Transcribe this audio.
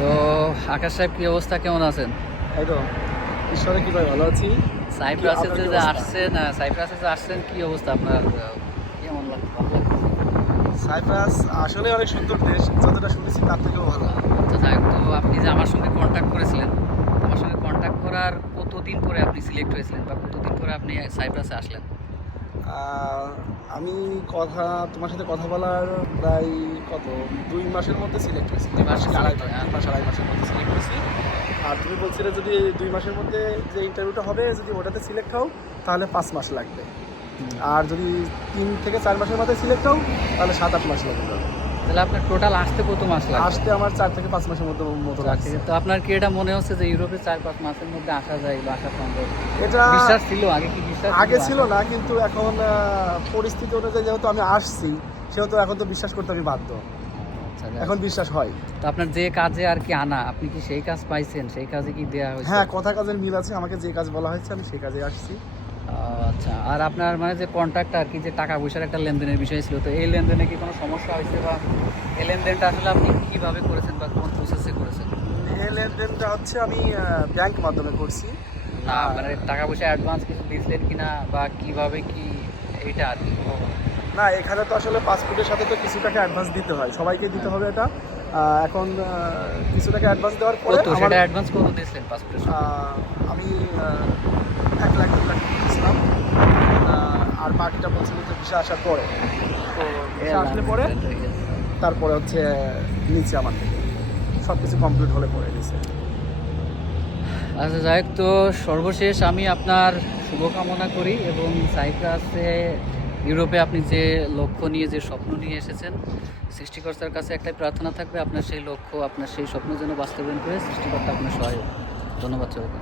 তো আকাশ সাহেব কি অবস্থা? কেমন আছেন? এই তো। ঈশ্বরে কি ভাই ভালো আছি। সাইপ্রাসে যে? আসছেন সাইপ্রাসে যে আসছেন কি অবস্থা আপনার? কেমন লাগছে? সাইপ্রাস আসলে অনেক সুন্দর দেশ যতটা শুনেছি তার থেকেও ভালো। আচ্ছা যাই তো আপনি যে আমার সঙ্গে কন্ট্যাক্ট করেছিলেন আমার সঙ্গে কন্ট্যাক্ট করার কতদিন পরে আপনি সিলেক্ট হয়েছিলেন বা কতদিন পরে আপনি সাইপ্রাসে আসলেন? আমি কথা তোমার সাথে কথা বলার প্রায় কত? দুই মাসের মধ্যে সিলেক্ট হয়েছি। দুই মাস আড়াই হয়, মাস মাস আড়াই মাসের মধ্যে সিলেক্ট হয়েছি। আর তুমি বলছিলে যদি দুই মাসের মধ্যে যে ইন্টারভিউটা হবে যদি ওটাতে সিলেক্ট হও তাহলে পাঁচ মাস লাগবে। আর যদি তিন থেকে চার মাসের মধ্যে সিলেক্ট হও তাহলে সাত আট মাস লাগবে তাহলে আপনার টোটাল আসতে কত মাস লাগবে? আসতে আমার চার থেকে পাঁচ মাসের মধ্যে মতো লাগছে। তো আপনার কি এটা মনে হচ্ছে যে ইউরোপে চার পাঁচ মাসের মধ্যে আসা যায় বা আসা সম্ভব? এটা বিশ্বাস ছিল? আগে কি বিশ্বাস আগে ছিল না কিন্তু এখন পরিস্থিতি অনুযায়ী যেহেতু আমি আসছি সেহেতু এখন তো বিশ্বাস করতে আমি বাধ্য। আচ্ছা, এখন বিশ্বাস হয়। তো আপনার যে কাজে আর কি আনা আপনি কি সেই কাজ পাইছেন? সেই কাজে কি দেয়া হয়েছে? হ্যাঁ কথা কাজের মিল আছে আমাকে যে কাজ বলা হয়েছে আমি সেই কাজে আসছি। আচ্ছা। আর আপনার মানে যে কন্ট্রাক্ট আর কি যে টাকা পয়সার একটা লেনদেনের বিষয় ছিল তো এই লেনদেনে কি কোনো সমস্যা হয়েছে বা এই লেনদেনটা আসলে আপনি কীভাবে করেছেন বা কোন প্রসেসে করেছেন? এই লেনদেনটা হচ্ছে আমি ব্যাংক মাধ্যমে করছি। না মানে টাকা পয়সা অ্যাডভান্স কিছু দিয়েছিলেন কিনা বা কীভাবে কি এটা আর কি? না এখানে তো আসলে পাসপোর্টের সাথে তো কিছু টাকা অ্যাডভান্স দিতে হয়। সবাইকে দিতে হবে এটা। এখন কিছু টাকা অ্যাডভান্স দেওয়ার পরে সেটা অ্যাডভান্স কত দিয়েছিলেন পাসপোর্টের আমি এক লাখ আহ, আর বাকিটা বলছিল যে ভিসা আসার পরে। তো ভিসা আসলে পরে তারপরে হচ্ছে নিচে আমার সব কিছু কমপ্লিট হলে পরে নিচে আচ্ছা যাই হোক তো সর্বশেষ আমি আপনার শুভকামনা করি এবং সাইপ্রাসে ইউরোপে আপনি যে লক্ষ্য নিয়ে যে স্বপ্ন নিয়ে এসেছেন সৃষ্টিকর্তার কাছে একটাই প্রার্থনা থাকবে আপনার সেই লক্ষ্য আপনার সেই স্বপ্ন যেন বাস্তবায়ন করে সৃষ্টিকর্তা আপনার সহায় হোক। ধন্যবাদ সবাইকে।